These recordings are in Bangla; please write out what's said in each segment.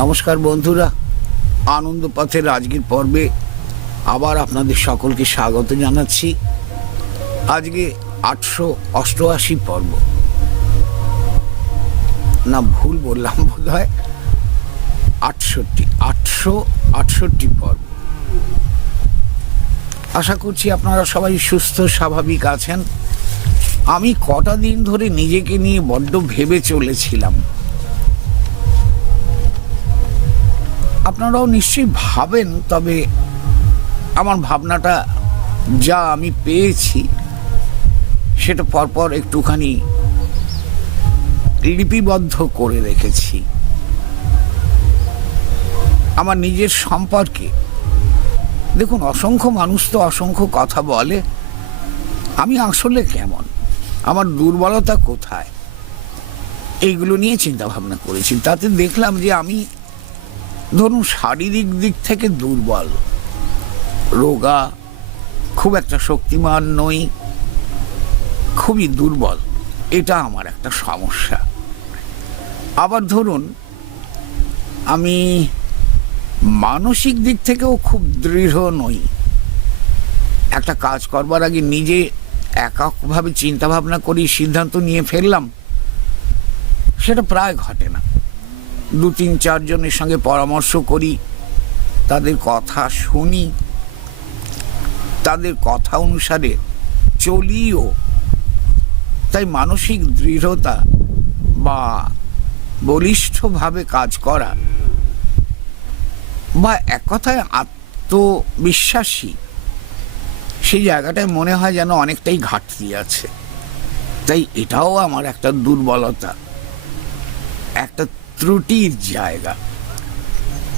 নমস্কার বন্ধুরা। আনন্দ পথের আজকের পর্বে আবার আপনাদের সকলকে স্বাগত জানাচ্ছি। আজকে আটশো অষ্টআশি পর্ব। না, ভুল বললাম বোধ হয় আটষট্টি, আটশো আটষট্টি পর্ব। আশা করছি আপনারা সবাই সুস্থ, স্বাভাবিক আছেন। আমি কটা দিন ধরে নিজেকে নিয়ে বড্ড ভেবে চলেছিলাম। আপনারাও নিশ্চয়ই ভাবেন, তবে আমার ভাবনাটা যা আমি পেয়েছি, সেটা পরপর একটুখানি লিপিবদ্ধ করে রেখেছি। আমার নিজের সম্পর্কে। দেখুন, অসংখ্য মানুষ তো অসংখ্য কথা বলে। আমি আসলে কেমন? আমার দুর্বলতা কোথায়? এইগুলো নিয়ে চিন্তা ভাবনা করেছি। তাতে দেখলাম যে আমি ধরুন শারীরিক দিক থেকে দুর্বল, রোগা, খুব একটা শক্তিমান নই, খুবই দুর্বল, এটা আমার একটা সমস্যা। আবার ধরুন, আমি মানসিক দিক থেকেও খুব দৃঢ় নই। একটা কাজ করবার আগে নিজে এককভাবে চিন্তা ভাবনা করি, সিদ্ধান্ত নিয়ে ফেললাম, সেটা প্রায় ঘটে না। দু তিন চারজনের সঙ্গে পরামর্শ করি, তাদের কথা শুনি। তাদের কথা অনুসারে চলিও। তাই মানসিক দৃঢ়তা বা বলিষ্ঠভাবে কাজ করা বা এক কথায় আত্মবিশ্বাসী, সেই জায়গাটায় মনে হয় যেন অনেকটাই ঘাটতি আছে। তাই এটাও আমার একটা দুর্বলতা। একটা ত্রুটির জায়গা।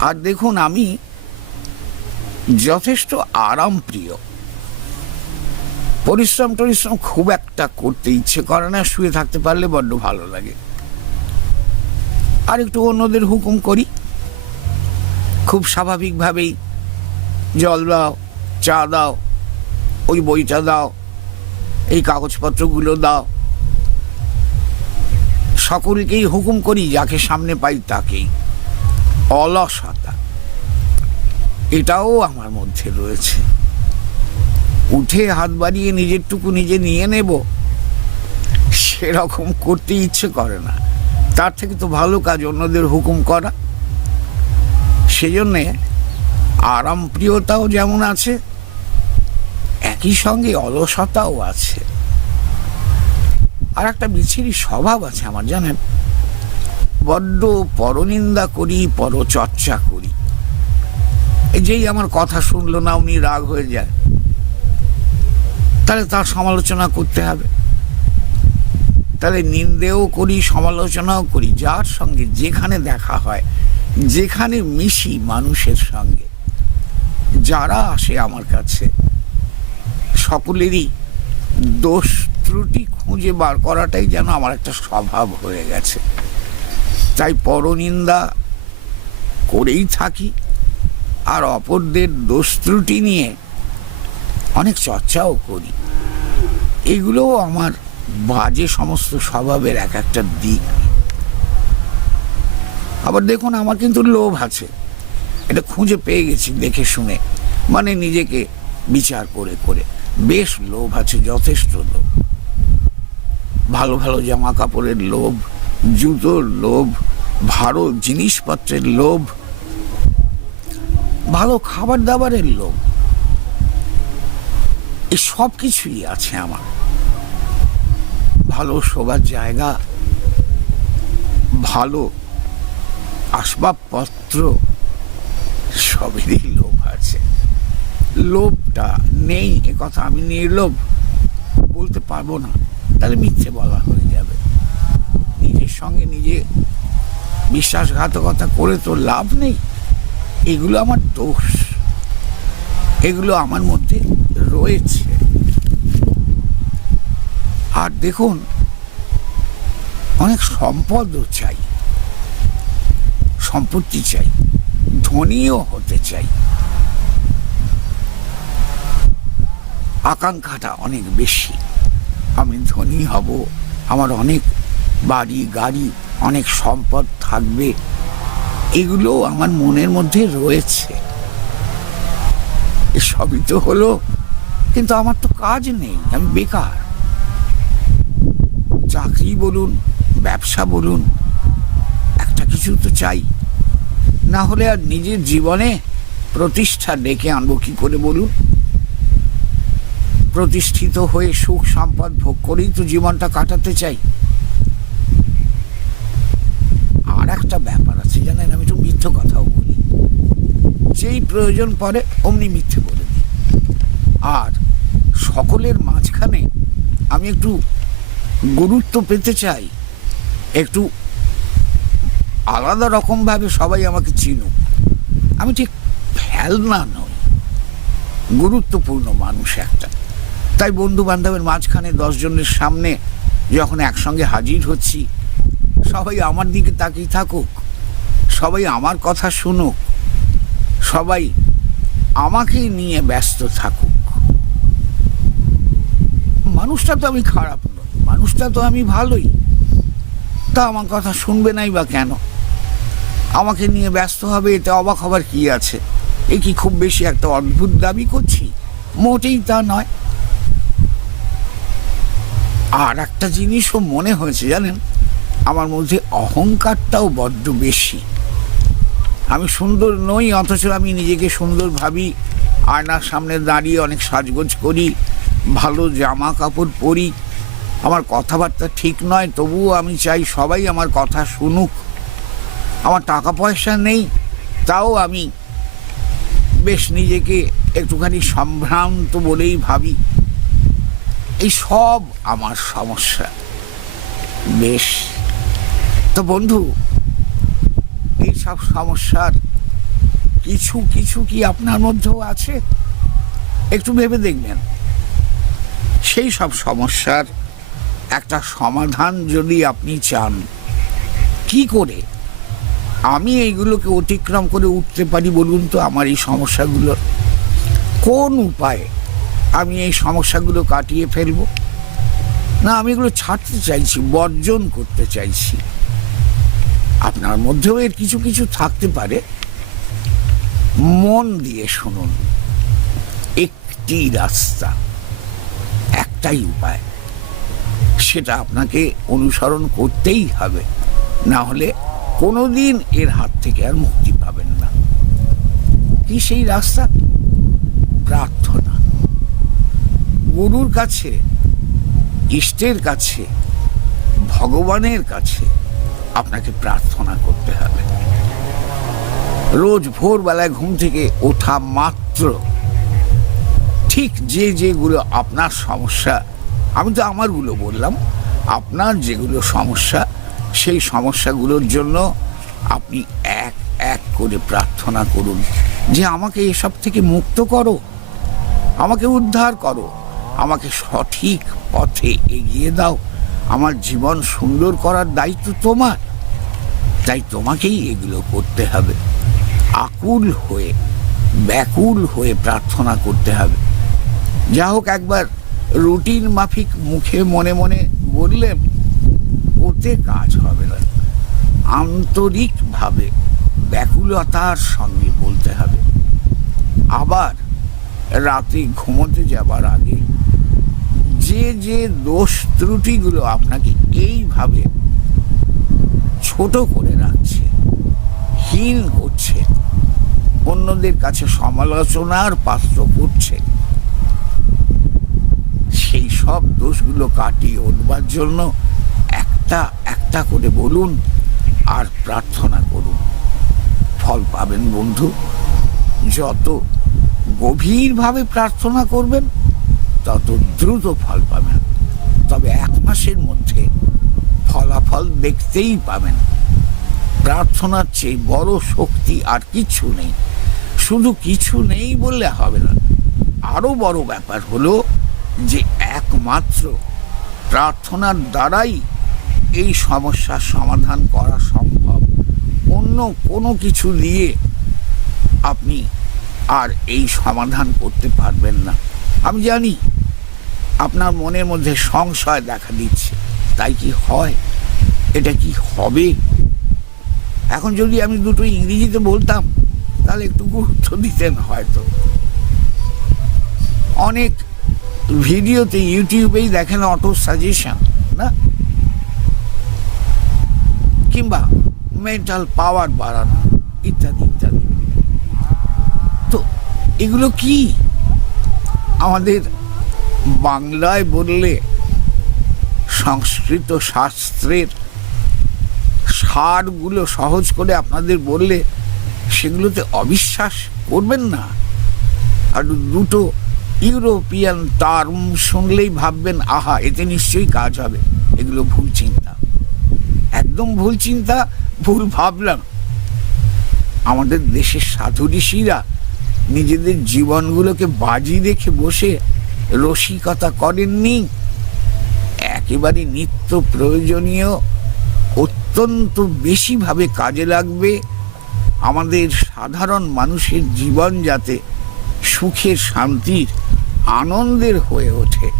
আর দেখুন, আমি যথেষ্ট আরাম প্রিয় পরিশ্রম টরিশ্রম খুব একটা করতে ইচ্ছে করে না, শুয়ে থাকতে পারলে বড্ড ভালো লাগে। আর একটু অন্যদের হুকুম করি। খুব স্বাভাবিকভাবেই জল দাও, চা দাও, ওই বইটা দাও, এই কাগজপত্রগুলো দাও সকলকেই হুকুম করি, যাকে সামনে পাই তাকেই। অলসতা। এটাও আমার মধ্যে রয়েছে। উঠে হাত বাড়িয়ে নিজেরটুকু নিজে নিয়ে নেব, সেরকম করতে ইচ্ছে করে না। তার থেকে তো ভালো কাজ অন্যদের হুকুম করা। সেজন্যে আরাম প্রিয়তাও যেমন আছে, একই সঙ্গে অলসতাও আছে। আর একটা বিচ্ছিরি স্বভাব আছে আমার, জানেন? বড্ড পরনিন্দা করি, পরচর্চা করি। এই যেই আমার কথা শুনলো না, উনি রাগ হয়ে যায়। তাহলে তার সমালোচনা করতে হবে। তাহলে নিন্দেও করি, সমালোচনাও করি, যার সঙ্গে যেখানে দেখা হয়, যেখানে মিশি মানুষের সঙ্গে। যারা আসে আমার কাছে, সকলেরই দোষ ত্রুটি খুঁজে বার করাটাই যেন আমার একটা স্বভাব হয়ে গেছে। তাই পরনিন্দা করেই থাকি, আর অপরদের দোষ ত্রুটি নিয়ে অনেক চর্চাও করি। এগুলোও আমার বাজে সমস্ত স্বভাবের এক একটা দিক। আবার দেখুন, আমার কিন্তু লোভ আছে। এটা খুঁজে পেয়ে গেছি দেখে শুনে মানে নিজেকে বিচার করে করে। বেশ লোভ আছে, যথেষ্ট লোভ। ভালো ভালো জামা কাপড়ের লোভ, জুতোর লোভ, ভালো জিনিসপত্রের লোভ, ভালো খাবার দাবারের লোভ। এই সব কিছুই আছে আমার। ভালো শোবার জায়গা, ভালো আসবাবপত্র, সবেরই লোভ আছে। লোভটা নেই, এ কথা আমি নির্লোভ বলতে পারব না। তাহলে মিথ্যে বলা হয়ে যাবে। নিজের সঙ্গে নিজে বিশ্বাসঘাতকতা করে তো লাভ নেই। এগুলো আমার দোষ। এগুলো আমার মধ্যে রয়েছে। আর দেখুন, অনেক সম্পদও চাই। সম্পত্তি চাই। ধনীও হতে চাই। আকাঙ্ক্ষাটা অনেক বেশি। আমি ধনী হব। আমার অনেক বাড়ি, গাড়ি, অনেক সম্পদ থাকবে। এগুলো আমার মনের মধ্যে রয়েছে। সবই তো হলো, কিন্তু আমার তো কাজ নেই, আমি বেকার। চাকরি বলুন, ব্যবসা বলুন, একটা কিছু তো চাই। না হলে আর নিজের জীবনে প্রতিষ্ঠা ডেকে আনব কি করে বলুন? প্রতিষ্ঠিত হয়ে সুখ সম্পদ ভোগ করেই তো জীবনটা কাটাতে চাই। আর একটা ব্যাপার আছে, জানেন, আমি একটু মিথ্যে কথাও বলি। যেই প্রয়োজন পড়ে, অমনি মিথ্যে বলে দিই। আর সকলের মাঝখানে আমি একটু গুরুত্ব পেতে চাই। একটু আলাদা রকমভাবে সবাই আমাকে চিনুক। আমি ঠিক ফেলনা নই। গুরুত্বপূর্ণ মানুষ একটা। তাই বন্ধু বান্ধবের মাঝখানে দশজনের সামনে যখন একসঙ্গে হাজির হচ্ছি, সবাই আমার দিকে তাকিয়ে থাকুক, সবাই আমার কথা শুনুক, সবাই আমাকেই নিয়ে ব্যস্ত থাকুক। মানুষটা তো আমি খারাপ নই, মানুষটা তো আমি ভালোই। তা আমার কথা শুনবে নাই বা কেন? আমাকে নিয়ে ব্যস্ত হবে, এতে অবাক হবার কি আছে? এ কি খুব বেশি একটা অদ্ভুত দাবি করছি? মোটেই তা নয়। আর একটা জিনিসও মনে হয়েছে জানেন? আমার মধ্যে অহংকারটাও বড্ড বেশি। আমি সুন্দর নই, অথচ আমি নিজেকে সুন্দর ভাবি। আয়নার সামনে দাঁড়িয়ে অনেক সাজগোজ করি, ভালো জামা কাপড় পরি। আমার কথাবার্তা ঠিক নয়, তবুও আমি চাই সবাই আমার কথা শুনুক। আমার টাকা পয়সা নেই, তাও আমি বেশ নিজেকে একটুখানি সম্ভ্রান্ত বলেই ভাবি। এই সব আমার সমস্যা। বেশ। তো বন্ধু এই সব সমস্যার কিছু কিছু কি আপনার মধ্যেও আছে? একটু ভেবে দেখবেন। সেই সব সমস্যার একটা সমাধান যদি আপনি চান, কি করে আমি এইগুলোকে অতিক্রম করে উঠতে পারি বলুন তো আমার এই সমস্যাগুলো? কোন উপায়ে? আমি এই সমস্যাগুলো কাটিয়ে ফেলব। না, আমি এগুলো ছাড়তে চাইছি, বর্জন করতে চাইছি। আপনার মধ্যেও এর কিছু কিছু থাকতে পারে। মন দিয়ে শুনুন। একটি রাস্তা, একটাই উপায়। সেটা আপনাকে অনুসরণ করতেই হবে। না হলে কোনোদিন এর হাত থেকে আর মুক্তি পাবেন না। কি সেই রাস্তা? প্রার্থনা গুরুর কাছে, ইষ্টের কাছে, ভগবানের কাছে আপনাকে প্রার্থনা করতে হবে। রোজ ভোরবেলায় ঘুম থেকে ওঠা মাত্র ঠিক যে যেগুলো আপনার সমস্যা, আমি তো আমারগুলো বললাম, আপনার যেগুলো সমস্যা, সেই সমস্যাগুলোর জন্য আপনি এক এক করে প্রার্থনা করুন যে আমাকে এসব থেকে মুক্ত করো, আমাকে উদ্ধার করো। আমাকে সঠিক পথে এগিয়ে দাও। আমার জীবন সুন্দর করার দায়িত্ব তোমার। তাই তোমাকেই এগুলো করতে হবে। আকুল হয়ে, ব্যাকুল হয়ে প্রার্থনা করতে হবে। যা হোক, একবার রুটিন মাফিক মুখে মনে মনে বললেন, ওতে কাজ হবে না। আন্তরিকভাবে ব্যাকুলতার সঙ্গে বলতে হবে। আবার রাতে ঘুমোতে যাবার আগে যে যে দোষ ত্রুটিগুলো আপনাকে এইভাবে ছোট করে রাখছে, হীন করছে, অন্যদের কাছে সমালোচনার পাত্র করছে, সেই সব দোষগুলো কাটিয়ে উঠবার জন্য একটা একটা করে বলুন আর প্রার্থনা করুন। ফল পাবেন বন্ধু, যত গভীরভাবে প্রার্থনা করবেন তত দ্রুত ফল পাবেন তবে এক মাসের মধ্যে ফলাফল দেখতেই পাবেন প্রার্থনার চেয়ে বড় শক্তি আর কিছু নেই। শুধু কিছু নেই বললে হবে না। আরও বড় ব্যাপার হলো যে একমাত্র প্রার্থনার দ্বারাই এই সমস্যার সমাধান করা সম্ভব। অন্য কোনো কিছু দিয়ে আপনি আর এই সমাধান করতে পারবেন না। আমি জানি আপনার মনের মধ্যে সংশয় দেখা দিচ্ছে। তাই কি হয়? এটা কি হবে? এখন যদি আমি দুটো ইংরেজিতে বলতাম, তাহলে একটু গুরুত্ব দিতেন হয়তো। অনেক ভিডিওতে ইউটিউবেই দেখেন অটো সাজেশন, না? কিংবা মেন্টাল পাওয়ার বাড়ানো, ইত্যাদি ইত্যাদি। তো এগুলো কি? আমাদের বাংলায় বললে সংস্কৃত শাস্ত্রের সারগুলো সহজ করে আপনাদের বললে সেগুলোতে অবিশ্বাস করবেন না। আর দুটো ইউরোপিয়ান টার্ম শুনলেই ভাববেন, আহা, এতে নিশ্চয়ই কাজ হবে। এগুলো ভুল চিন্তা। একদম ভুল চিন্তা, ভুল ভাবলাম আমাদের দেশের সাধু ঋষিরা নিজেদের জীবনগুলোকে বাজি রেখে বসে রসিকতা করেননি। একেবারে নিত্য প্রয়োজনীয়, অত্যন্ত বেশিভাবে কাজে লাগবে আমাদের সাধারণ মানুষের জীবন যাতে সুখের শান্তির আনন্দের হয়ে ওঠে।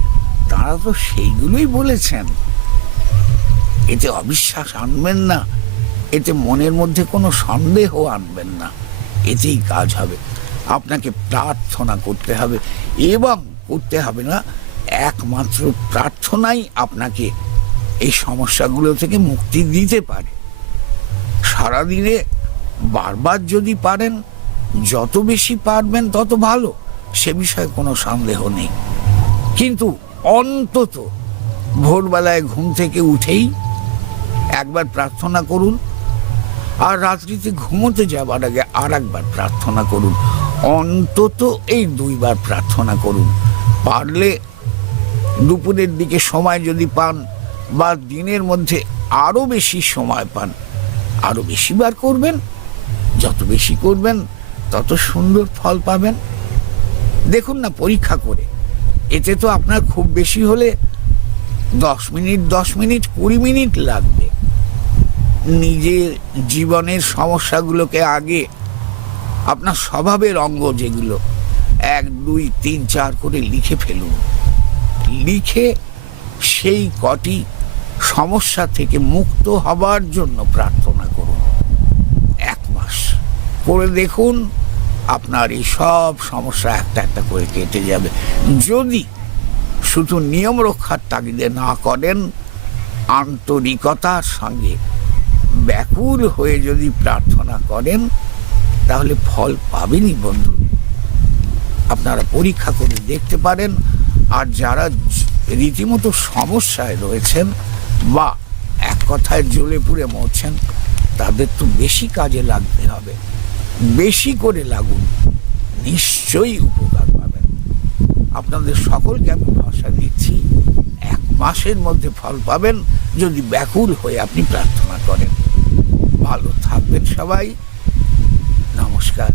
তারা তো সেইগুলোই বলেছেন। এতে অবিশ্বাস আনবেন না, এতে মনের মধ্যে কোনো সন্দেহ আনবেন না। এতেই কাজ হবে। আপনাকে প্রার্থনা করতে হবে এবং করতে হবে না। একমাত্র প্রার্থনাই আপনাকে এই সমস্যাগুলো থেকে মুক্তি দিতে পারে। সারাদিনে বারবার যদি পারেন, যত বেশি পারবেন তত ভালো, সে বিষয়ে কোনো সন্দেহ নেই। কিন্তু অন্তত ভোরবেলায় ঘুম থেকে উঠেই একবার প্রার্থনা করুন আর রাত্রিতে ঘুমোতে যাবার আগে আর একবার প্রার্থনা করুন। অন্তত এই দুইবার প্রার্থনা করুন। পারলে দুপুরের দিকে সময় যদি পান বা দিনের মধ্যে আরও বেশি সময় পান আরও বেশি বার করবেন, যত বেশি করবেন, তত সুন্দর ফল পাবেন। দেখুন না পরীক্ষা করে। এতে তো আপনার খুব বেশি হলে দশ মিনিট দশ মিনিট, কুড়ি মিনিট লাগবে। নিজের জীবনের সমস্যাগুলোকে আগে, আপনার স্বভাবের অঙ্গ যেগুলো এক, দুই, তিন, চার করে লিখে ফেলুন। লিখে সেই কটি সমস্যা থেকে মুক্ত হবার জন্য প্রার্থনা করুন। এক মাস করে দেখুন, আপনার এই সব সমস্যা একটা একটা করে কেটে যাবে। যদি শুধু নিয়ম রক্ষার তাগিদে না করেন, আন্তরিকতার সঙ্গে ব্যাকুল হয়ে যদি প্রার্থনা করেন, তাহলে ফল পাবেনই বন্ধু। আপনারা পরীক্ষা করে দেখতে পারেন। আর যারা রীতিমতো সমস্যায় রয়েছেন বা এক কথায় জ্বলে পুড়ে মরছেন, তাদের তো বেশি কাজে লাগতে হবে। বেশি করে লাগুন, নিশ্চয়ই উপকার পাবেন। আপনাদের সকলকে আমি ভরসা দিচ্ছি, এক মাসের মধ্যে ফল পাবেন, যদি ব্যাকুল হয়ে আপনি প্রার্থনা করেন। ভালো থাকবেন সবাই। নমস্কার।